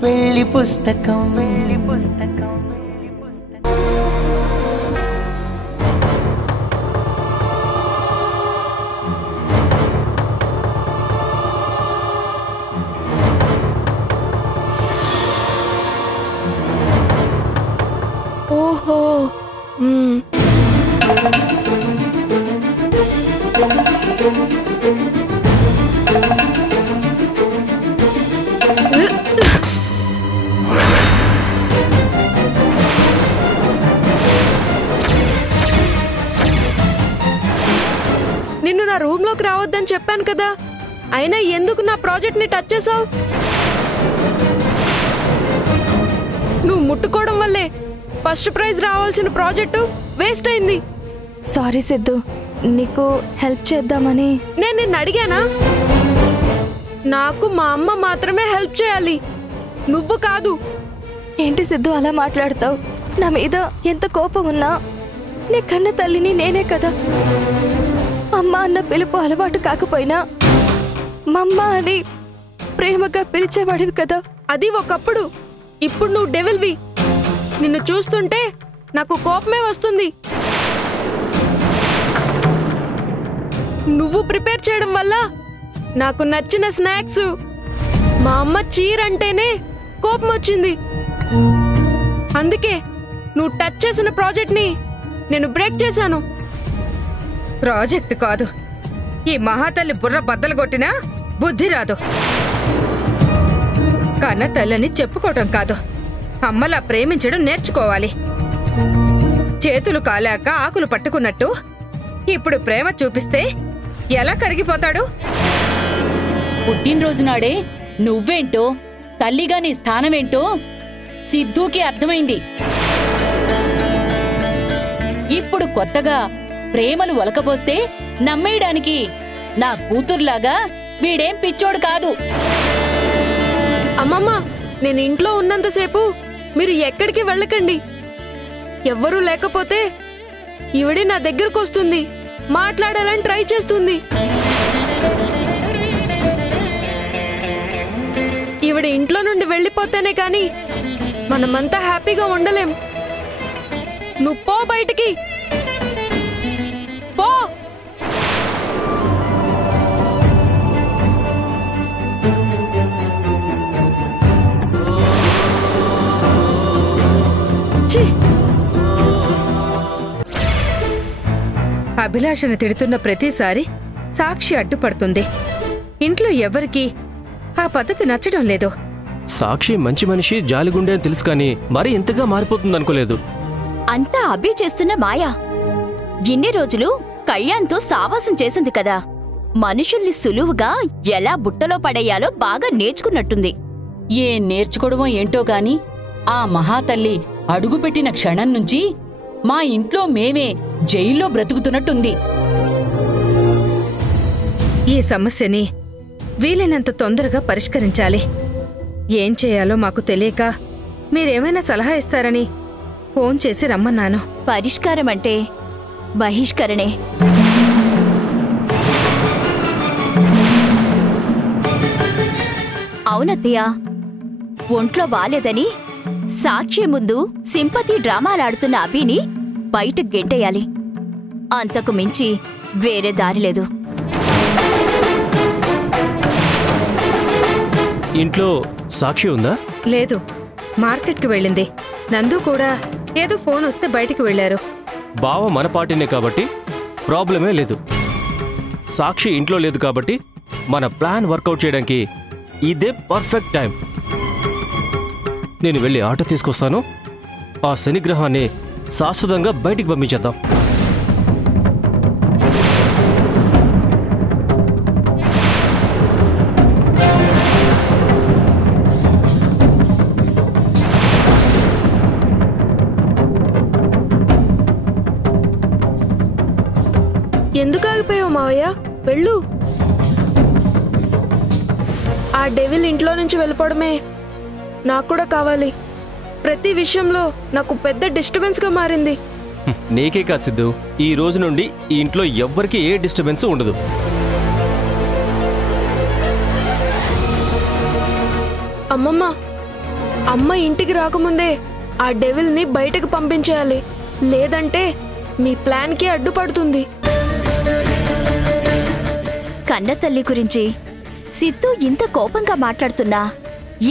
పెళ్లి పుస్తకం ఓహో నిన్ను నా రూమ్ లోకి రావద్దని చెప్పాను కదా, అయినా ఎందుకు నా ప్రాజెక్ట్ ని టచ్ చేసావు? నువ్వు ముట్టుకోవడం వల్లే ఫస్ట్ ప్రైజ్ రావాల్సిన ప్రాజెక్టు వేస్ట్ అయింది. సారీ సిద్ధు, నీకు హెల్ప్ చేద్దామని. నేను నిన్ను అడిగానా? నాకు మా అమ్మ మాత్రమే హెల్ప్ చేయాలి, నువ్వు కాదు. ఏంటి సిద్ధు అలా మాట్లాడతావు? నా మీద ఎంత కోపం ఉన్నా నీ కన్న తల్లిని నేనే కదా. అమ్మ అన్న పిలుపు అలవాటు కాకపోయినా మమ్మ అని ప్రేమగా పిలిచేవాడివి కదా. అది ఒకప్పుడు, ఇప్పుడు నువ్వు డెవిల్వి. నిన్ను చూస్తుంటే నాకు కోపమే వస్తుంది. నువ్వు ప్రిపేర్ చేయడం వల్ల నాకు నచ్చిన స్నాక్స్, మా అమ్మ చీర అంటేనే కోపం వచ్చింది. అందుకే నువ్వు టచ్ చేసిన ప్రాజెక్ట్ని నేను బ్రేక్ చేశాను. ప్రాజెక్ట్ కాదు, ఈ మహాతల్లి బుర్ర బద్దలు కొట్టినా బుద్ధి రాదు. కన్న తల్లని చెప్పుకోవటం కాదు, అమ్మలా ప్రేమించడం నేర్చుకోవాలి. చేతులు కాలాక ఆకులు పట్టుకున్నట్టు ఇప్పుడు ప్రేమ చూపిస్తే ఎలా కరిగిపోతాడు? పుట్టినరోజు నాడే నువ్వేంటో, తల్లిగా నీ స్థానమేంటో సిద్ధూకి అర్థమైంది. ఇప్పుడు కొత్తగా ప్రేమలు ఒలకబోస్తే నమ్మేయడానికి నా కూతుర్లాగా వీడేం పిచ్చోడు కాదు. అమ్మమ్మ, నేను ఇంట్లో ఉన్నంతసేపు మీరు ఎక్కడికి వెళ్ళకండి. ఎవ్వరూ లేకపోతే ఈవిడే నా దగ్గరకు వస్తుంది, మాట్లాడాలని ట్రై చేస్తుంది. ఈవిడ ఇంట్లో నుండి వెళ్ళిపోతేనే కానీ మనమంతా హ్యాపీగా ఉండలేం. నువ్వు పో బయటికి, పో. అభిలాషను తిడుతున్న ప్రతిసారి సాక్షి అడ్డుపడుతుంది. ఇంట్లో ఎవరికి ఆ పద్ధతి నచ్చడం లేదు. సాక్షి మంచి మనిషి, జాలిగుండే అని తెలుసు, కానీ మరి ఇంతగా మారిపోతుందనుకోలేదు. అంతా అభి చేస్తున్న మాయా. ఇన్ని రోజులు కళ్యాణ్తో సావాసం చేసింది కదా, మనుషుల్ని సులువుగా ఎలా బుట్టలో పడేయాలో బాగా నేర్చుకున్నట్టుంది. ఏం నేర్చుకోవడమో ఏంటో గాని ఆ మహాతల్లి అడుగుపెట్టిన క్షణం నుంచి మా ఇంట్లో మేమే జైల్లో బ్రతుకుతున్నట్టుంది. ఈ సమస్యని వీలైనంత తొందరగా పరిష్కరించాలి. ఏం చేయాలో మాకు తెలియక మీరేమైనా సలహా ఇస్తారని ఫోన్ చేసి రమ్మన్నాను. పరిష్కారం అంటే బహిష్కరణే. అవునత్తయ్య, ఒంట్లో బాలేదని సాక్షి ముందు సింపతి డ్రామాలాడుతున్న అభిని బయటకు గెంటేయాలి. అంతకు మించి వేరే దారి లేదు. ఇంట్లో సాక్షి ఉందా? లేదు, మార్కెట్కి వెళ్ళింది. నందు కూడా ఏదో ఫోన్ వస్తే బయటికి వెళ్లారు. బావ మన పార్టీనే కాబట్టి ప్రాబ్లమే లేదు. సాక్షి ఇంట్లో లేదు కాబట్టి మన ప్లాన్ వర్కౌట్ చేయడానికి ఇదే పర్ఫెక్ట్ టైం. నేను వెళ్ళి ఆటో తీసుకొస్తాను. ఆ శనిగ్రహాన్ని శాశ్వతంగా బయటికి పంపించేద్దాం. ఎందుకు ఆగిపోయావు మావయ్య? వెళ్ళు. ఆ డెవిల్ ఇంట్లో నుంచి వెళ్ళిపోవడమే నాకు కూడా కావాలి. ప్రతి విషయంలో నాకు పెద్ద డిస్టర్బెన్స్గా మారింది. నీకే కాదు సిద్ధు, ఈ రోజు నుండి ఈ ఇంట్లో ఎవ్వరికి ఏ డిస్టర్బెన్స్ ఉండదు. అమ్మమ్మ, అమ్మ ఇంటికి రాకముందే ఆ డెవిల్ని బయటకు పంపించేయాలి, లేదంటే మీ ప్లాన్కి అడ్డుపడుతుంది. కన్నతల్లి గురించి సిద్ధు ఇంత కోపంగా మాట్లాడుతున్నా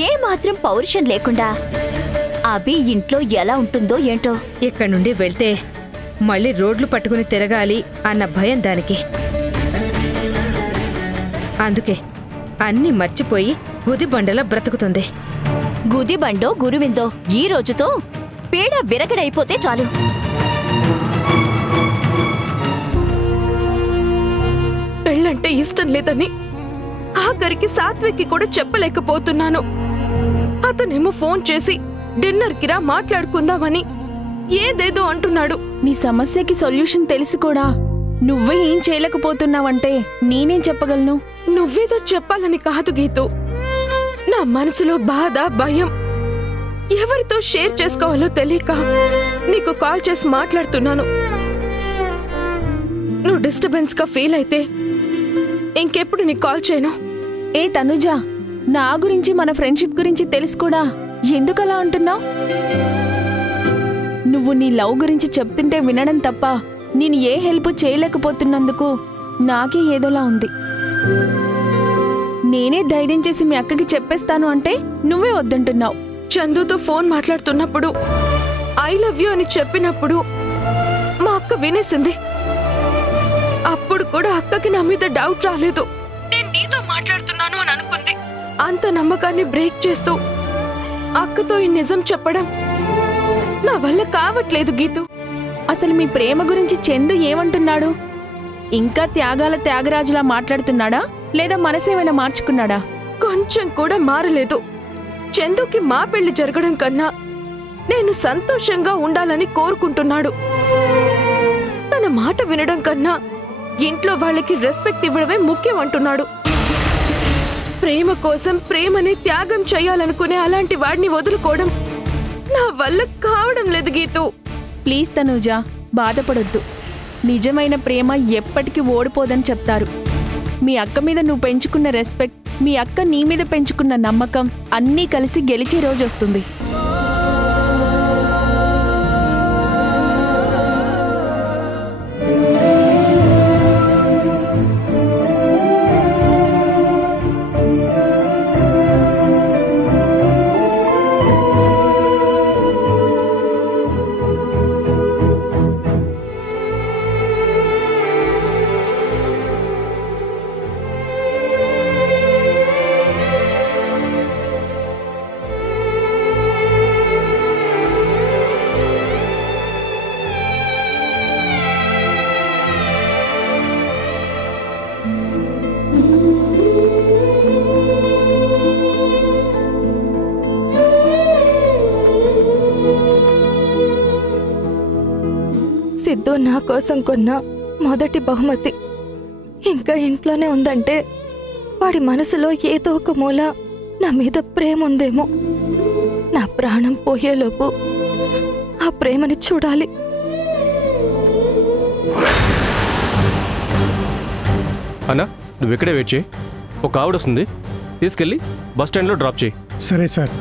ఏ మాత్రం పౌరుషం లేకుండా అభి ఇంట్లో ఎలా ఉంటుందో ఏంటో. ఇక్కడి నుండి వెళ్తే మళ్ళీ రోడ్లు పట్టుకుని తిరగాలి అన్న భయం దానికి. అందుకే అన్నీ మర్చిపోయి గుదిబండలా బ్రతుకుతుంది. గుదిబండో గురువిందో ఈ రోజుతో పీడ విరగడైపోతే చాలు. పెళ్ళంటే ఇష్టం లేదని ఆఖరికి సాత్విక్కి కూడా చెప్పలేకపోతున్నాను. అతనేమో ఫోన్ చేసి డిన్నర్కి రా మాట్లాడుకుందామని ఏదేదో అంటున్నాడు. నీ సమస్యకి సొల్యూషన్ తెలిసి కూడా నువ్వే ఏం చేయలేకపోతున్నావంటే నేనేం చెప్పగలను? నువ్వేదో చెప్పాలని కాదు గీతు, నా మనసులో బాధ, భయం ఎవరితో షేర్ చేసుకోవాలో తెలియక నీకు కాల్ చేసి మాట్లాడుతున్నాను. నువ్వు డిస్టర్బెన్స్ గా ఫీల్ అయితే ఇంకెప్పుడు నీకు కాల్ చేయను. ఏ తనుజ, నా గురించి మన ఫ్రెండ్షిప్ గురించి తెలిసి కూడా ఎందుకలా అంటున్నావు? నువ్వు నీ లవ్ గురించి చెప్తుంటే వినడం తప్ప నేను ఏ హెల్ప్ చేయలేకపోతున్నందుకు నాకే ఏదోలా ఉంది. నేనే ధైర్యం చేసి మీ అక్కకి చెప్పేస్తాను అంటే నువ్వే వద్దంటున్నావు. చందుతో ఫోన్ మాట్లాడుతున్నప్పుడు ఐ లవ్ యూ అని చెప్పినప్పుడు మా అక్క వినేసింది. అప్పుడు కూడా అక్కకి నా మీద డౌట్ రాలేదు. నేను నీతో మాట్లాడుతున్నాను అని అనుకుంది. అంత నమ్మకాన్ని బ్రేక్ చేస్తూ అక్కతో ఈ నిజం చెప్పడం నా వల్ల కావట్లేదు గీతు. అసలు మీ ప్రేమ గురించి చందు ఏమంటున్నాడు? ఇంకా త్యాగాల త్యాగరాజులా మాట్లాడుతున్నాడా లేదా మనసేమైనా మార్చుకున్నాడా? కొంచెం కూడా మారలేదు. చందుకి మా పెళ్లి జరగడం కన్నా నేను సంతోషంగా ఉండాలని కోరుకుంటున్నాడు. తన మాట వినడం కన్నా ఇంట్లో వాళ్ళకి రెస్పెక్ట్ ఇవ్వడమే ముఖ్యం అంటున్నాడు. ప్రేమ కోసం ప్రేమని త్యాగం చేయాలనుకునే అలాంటి వాడిని వదులుకోవడం నా వల్ల కావడం లేదు గీతు. ప్లీజ్ తనూజా, బాధపడొద్దు. నిజమైన ప్రేమ ఎప్పటికీ ఓడిపోదని చెప్తారు. మీ అక్క మీద నువ్వు పెంచుకున్న రెస్పెక్ట్, మీ అక్క నీ మీద పెంచుకున్న నమ్మకం అన్నీ కలిసి గెలిచే రోజు వస్తుంది. సిద్ధు నా కోసం కొన్న మొదటి బహుమతి ఇంకా ఇంట్లోనే ఉందంటే వాడి మనసులో ఏదో ఒక మూల నా మీద ప్రేమ ఉందేమో. నా ప్రాణం పోయేలోపు ఆ ప్రేమని చూడాలి. అన్నా, నువ్వు ఇక్కడే వెయిట్ చేయి. ఒక ఆవిడ వస్తుంది, తీసుకెళ్ళి బస్ స్టాండ్లో డ్రాప్ చేయి. సరే సార్.